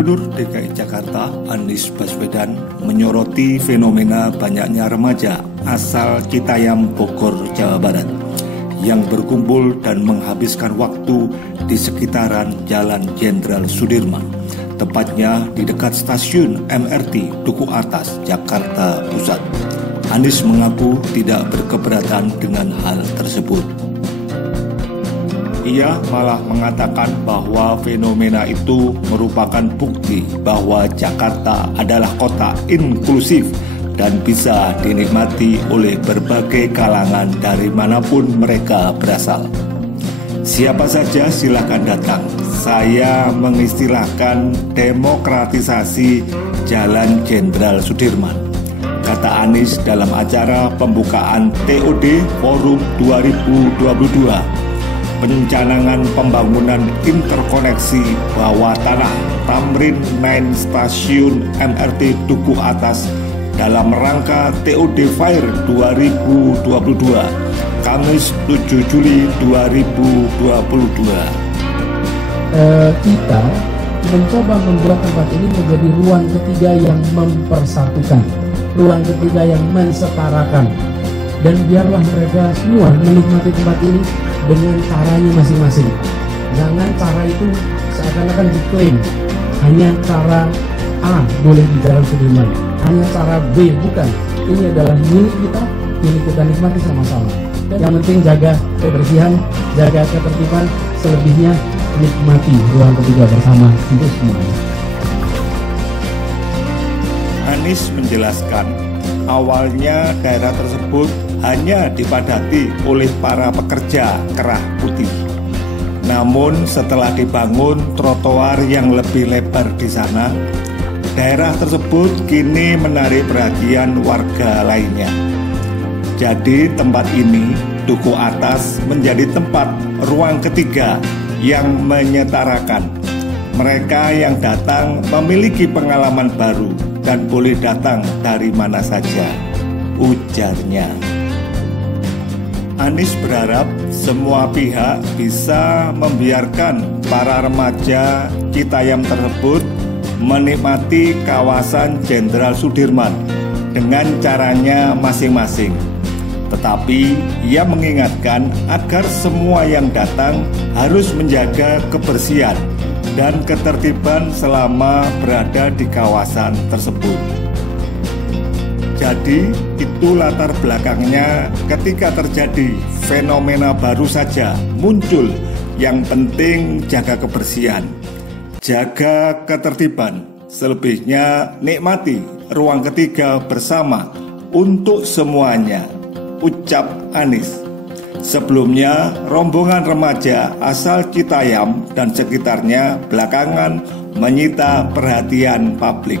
Gubernur DKI Jakarta Anies Baswedan menyoroti fenomena banyaknya remaja asal Citayam, Bogor, Jawa Barat yang berkumpul dan menghabiskan waktu di sekitaran Jalan Jenderal Sudirman, tepatnya di dekat stasiun MRT Duku Atas, Jakarta Pusat. Anies mengaku tidak berkeberatan dengan hal tersebut. Ia malah mengatakan bahwa fenomena itu merupakan bukti bahwa Jakarta adalah kota inklusif dan bisa dinikmati oleh berbagai kalangan dari manapun mereka berasal. Siapa saja silakan datang. Saya mengistilahkan demokratisasi Jalan Jenderal Sudirman, kata Anies dalam acara pembukaan TOD Forum 2022. Pencanangan pembangunan interkoneksi bawah tanah Tamrin Main Stasiun MRT Duku Atas dalam rangka TOD Fair 2022 Kamis 7 Juli 2022. Kita mencoba membuat tempat ini menjadi ruang ketiga yang mempersatukan, ruang ketiga yang mensetarakan, dan biarlah mereka semua menikmati tempat ini dengan caranya masing-masing. Jangan cara itu seakan-akan diklaim hanya cara A boleh di Jalan Sudirman, hanya cara B bukan. Ini adalah milik kita nikmati sama-sama. Yang penting jaga kebersihan, jaga ketertiban, selebihnya nikmati ruang ketiga bersama untuk semuanya. Anies menjelaskan, awalnya daerah tersebut hanya dipadati oleh para pekerja kerah putih. Namun setelah dibangun trotoar yang lebih lebar di sana, daerah tersebut kini menarik perhatian warga lainnya. Jadi tempat ini, Duku Atas, menjadi tempat ruang ketiga yang menyetarakan. Mereka yang datang memiliki pengalaman baru dan boleh datang dari mana saja, ujarnya. Anies berharap semua pihak bisa membiarkan para remaja Citayam tersebut menikmati kawasan Jenderal Sudirman dengan caranya masing-masing. Tetapi ia mengingatkan agar semua yang datang harus menjaga kebersihan dan ketertiban selama berada di kawasan tersebut. Jadi itu latar belakangnya ketika terjadi fenomena baru saja muncul. Yang penting jaga kebersihan, jaga ketertiban, selebihnya nikmati ruang ketiga bersama untuk semuanya, ucap Anies. Sebelumnya, rombongan remaja asal Citayam dan sekitarnya belakangan menyita perhatian publik.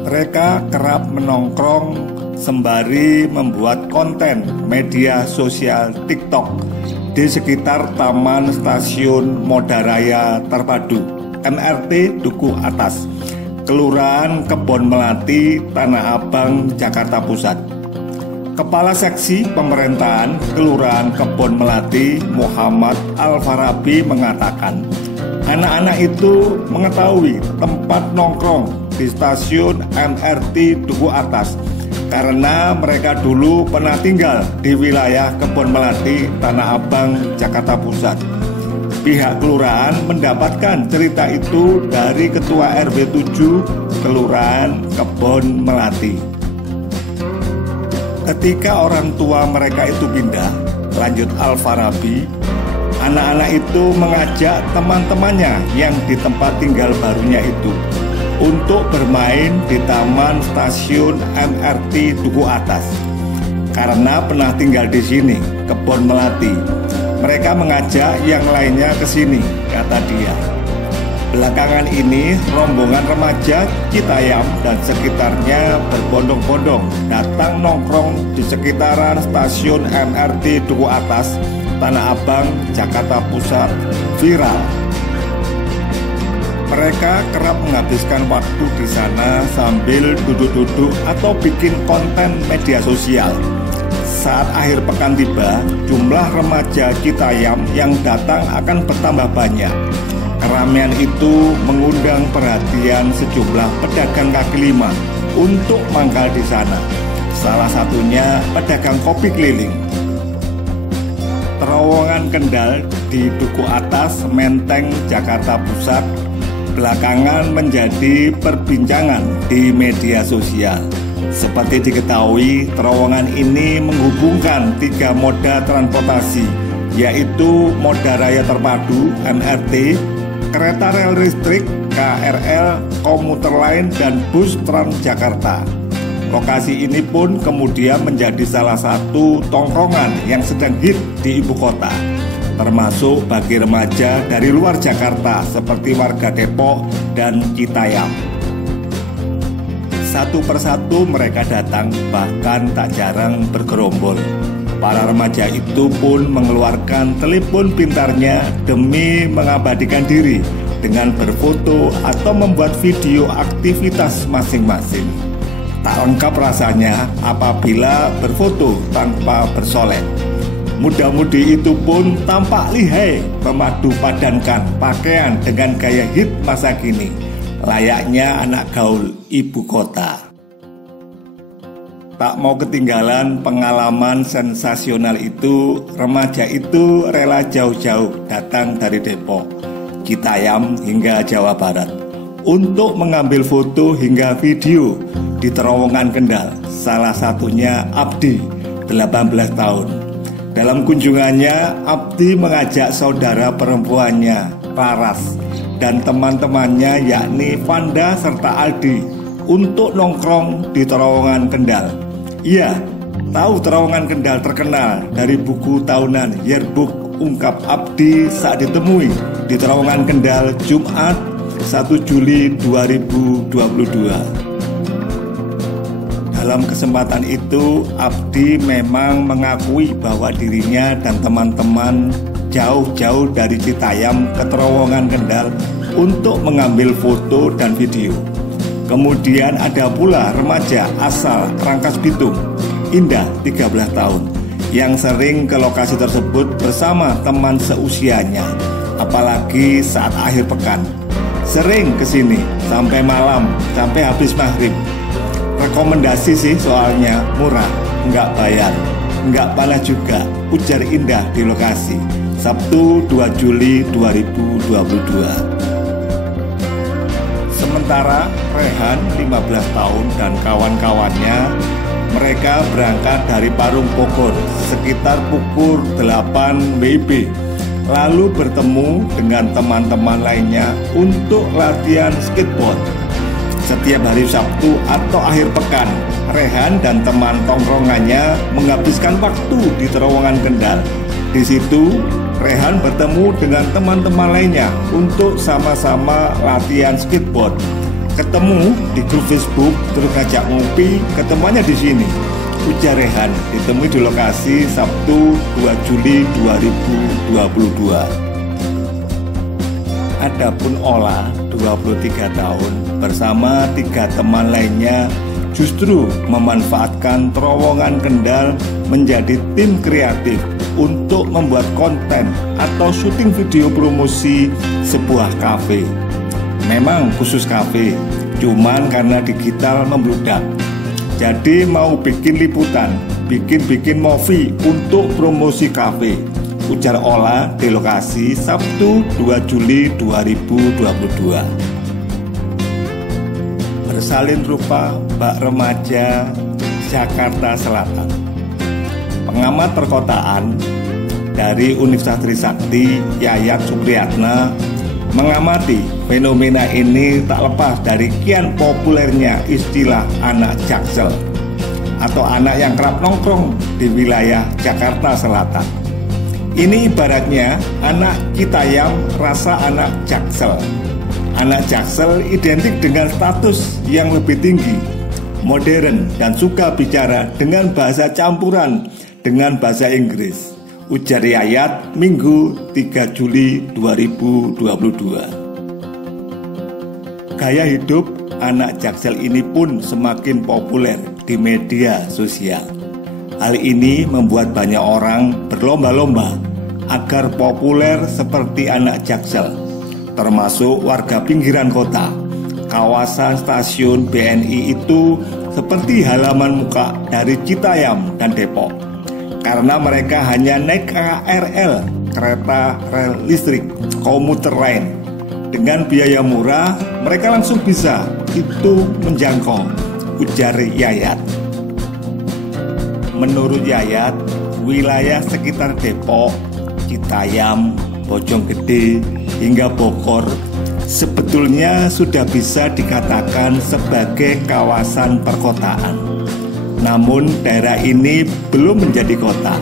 Mereka kerap menongkrong sembari membuat konten media sosial TikTok di sekitar Taman Stasiun Moda Raya Terpadu MRT Duku Atas, Kelurahan Kebon Melati, Tanah Abang, Jakarta Pusat. Kepala Seksi Pemerintahan Kelurahan Kebon Melati, Muhammad Al-Farabi, mengatakan anak-anak itu mengetahui tempat nongkrong di stasiun MRT Duku Atas karena mereka dulu pernah tinggal di wilayah Kebon Melati, Tanah Abang, Jakarta Pusat. Pihak kelurahan mendapatkan cerita itu dari Ketua RW 7 Kelurahan Kebon Melati. Ketika orang tua mereka itu pindah, lanjut Al-Farabi, anak-anak itu mengajak teman-temannya yang di tempat tinggal barunya itu untuk bermain di Taman Stasiun MRT Duku Atas. Karena pernah tinggal di sini, Kebon Melati, mereka mengajak yang lainnya ke sini, kata dia. Belakangan ini, rombongan remaja Citayam dan sekitarnya berbondong-bondong datang nongkrong di sekitaran stasiun MRT Duku Atas, Tanah Abang, Jakarta Pusat, viral. Mereka kerap menghabiskan waktu di sana sambil duduk-duduk atau bikin konten media sosial. Saat akhir pekan tiba, jumlah remaja Citayam yang datang akan bertambah banyak. Keramaian itu mengundang perhatian sejumlah pedagang kaki lima untuk mangkal di sana. Salah satunya pedagang kopi keliling. Terowongan Kendal di Duku Atas, Menteng, Jakarta Pusat belakangan menjadi perbincangan di media sosial. Seperti diketahui, terowongan ini menghubungkan 3 moda transportasi, yaitu moda raya terpadu (MRT), kereta rel listrik (KRL), komuter lain, dan bus Transjakarta. Lokasi ini pun kemudian menjadi salah satu tongkrongan yang sedang hit di ibu kota, termasuk bagi remaja dari luar Jakarta seperti warga Depok dan Citayam. Satu persatu mereka datang, bahkan tak jarang bergerombol. Para remaja itu pun mengeluarkan telepon pintarnya demi mengabadikan diri dengan berfoto atau membuat video aktivitas masing-masing. Tak lengkap rasanya apabila berfoto tanpa bersolek. Muda-mudi itu pun tampak lihai memadu padankan pakaian dengan gaya hit masa kini, layaknya anak gaul ibu kota. Tak mau ketinggalan pengalaman sensasional itu, remaja itu rela jauh-jauh datang dari Depok, Citayam hingga Jawa Barat untuk mengambil foto hingga video di terowongan Kendal. Salah satunya Abdi, 18 tahun. Dalam kunjungannya, Abdi mengajak saudara perempuannya, Laras, dan teman-temannya yakni Vanda serta Aldi untuk nongkrong di terowongan Kendal. Iya, tahu terowongan Kendal terkenal dari buku tahunan Yearbook, ungkap Abdi saat ditemui di terowongan Kendal Jumat 1 Juli 2022. Dalam kesempatan itu, Abdi memang mengakui bahwa dirinya dan teman-teman jauh-jauh dari Citayam ke terowongan Kendal untuk mengambil foto dan video. Kemudian ada pula remaja asal Rangkas Bitung, Indah, 13 tahun, yang sering ke lokasi tersebut bersama teman seusianya, apalagi saat akhir pekan. Sering kesini sampai malam, sampai habis maghrib. Rekomendasi sih soalnya murah, nggak bayar, nggak panas juga, ujar Indah di lokasi. Sabtu 2 Juli 2022. Sementara Rehan 15 tahun dan kawan-kawannya, mereka berangkat dari Parung Bogor sekitar pukul 8 WIB, lalu bertemu dengan teman-teman lainnya untuk latihan skateboard. Setiap hari Sabtu atau akhir pekan, Rehan dan teman tongkrongannya menghabiskan waktu di terowongan Kendal. Di situ, Rehan bertemu dengan teman-teman lainnya untuk sama-sama latihan skateboard. Ketemu di grup Facebook, terus ngajak ngopi, ketemuannya di sini, ujar Rehan, ditemui di lokasi Sabtu 2 Juli 2022. Adapun Ola, 23 tahun, bersama 3 teman lainnya justru memanfaatkan terowongan Kendal menjadi tim kreatif untuk membuat konten atau syuting video promosi sebuah kafe. Memang khusus kafe, cuman karena digital membludak. Jadi mau bikin liputan, bikin movie untuk promosi kafe, ujar Ola di lokasi Sabtu 2 Juli 2022. Bersalin rupa bak remaja Jakarta Selatan. Pengamat perkotaan dari Universitas Trisakti, Yayat Supriyatna, mengamati fenomena ini tak lepas dari kian populernya istilah anak jaksel atau anak yang kerap nongkrong di wilayah Jakarta Selatan. Ini ibaratnya anak Citayam rasa anak jaksel. Anak jaksel identik dengan status yang lebih tinggi, modern, dan suka bicara dengan bahasa campuran dengan bahasa Inggris, ujar Yayat Minggu 3 Juli 2022. Gaya hidup anak jaksel ini pun semakin populer di media sosial. Hal ini membuat banyak orang berlomba-lomba agar populer seperti anak jaksel. termasuk warga pinggiran kota. Kawasan stasiun BNI itu seperti halaman muka dari Citayam dan Depok, karena mereka hanya naik KRL, kereta rel listrik, komuter lain. Dengan biaya murah, mereka langsung bisa itu menjangkau, ujar Yayat. Menurut Yayat, wilayah sekitar Depok, Citayam, Bojonggede, hingga Bogor sebetulnya sudah bisa dikatakan sebagai kawasan perkotaan. Namun daerah ini belum menjadi kota.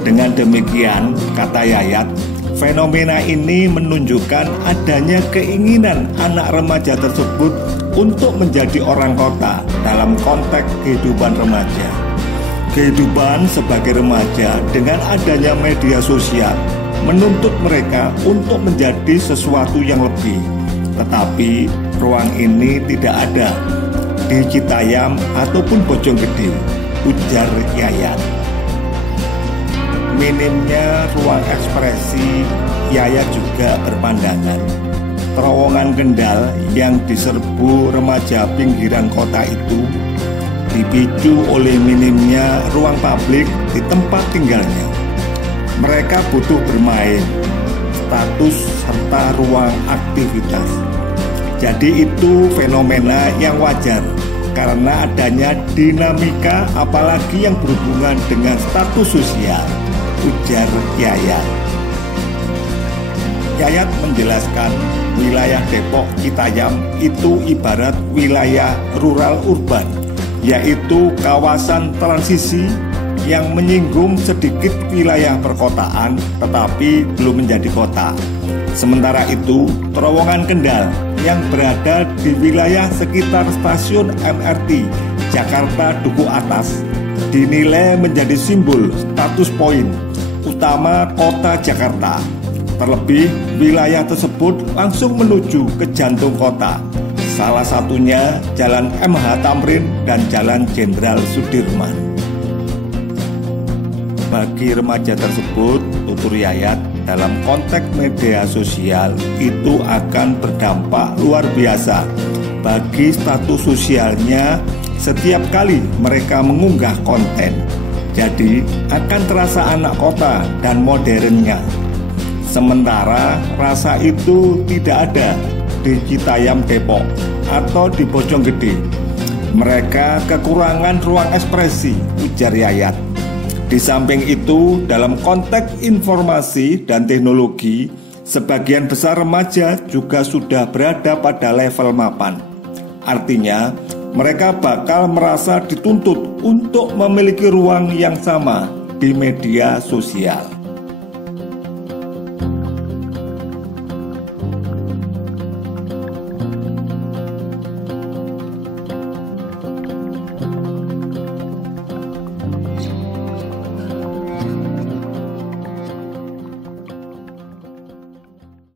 Dengan demikian, kata Yayat, fenomena ini menunjukkan adanya keinginan anak remaja tersebut untuk menjadi orang kota dalam konteks kehidupan remaja. Kehidupan sebagai remaja dengan adanya media sosial menuntut mereka untuk menjadi sesuatu yang lebih. Tetapi ruang ini tidak ada di Citayam ataupun Bojonggede, ujar Yayat. Minimnya ruang ekspresi, Yayat juga berpandangan terowongan Kendal yang diserbu remaja pinggiran kota itu dipicu oleh minimnya ruang publik di tempat tinggalnya. Mereka butuh bermain, status, serta ruang aktivitas. Jadi itu fenomena yang wajar karena adanya dinamika apalagi yang berhubungan dengan status sosial, ujar Yayat. Yayat menjelaskan wilayah Depok Citayam itu ibarat wilayah rural urban, yaitu kawasan transisi yang menyinggung sedikit wilayah perkotaan tetapi belum menjadi kota. Sementara itu, terowongan Kendal yang berada di wilayah sekitar stasiun MRT Jakarta Duku Atas dinilai menjadi simbol status poin utama kota Jakarta. Terlebih, wilayah tersebut langsung menuju ke jantung kota, salah satunya Jalan MH Tamrin dan Jalan Jenderal Sudirman. Bagi remaja tersebut, tutur Yayat, dalam konteks media sosial itu akan berdampak luar biasa bagi status sosialnya setiap kali mereka mengunggah konten. Jadi akan terasa anak kota dan modernnya. Sementara rasa itu tidak ada di Citayam Depok atau di Bojonggede. Mereka kekurangan ruang ekspresi, ujar Yayat. Di samping itu, dalam konteks informasi dan teknologi, sebagian besar remaja juga sudah berada pada level mapan. Artinya, mereka bakal merasa dituntut untuk memiliki ruang yang sama di media sosial.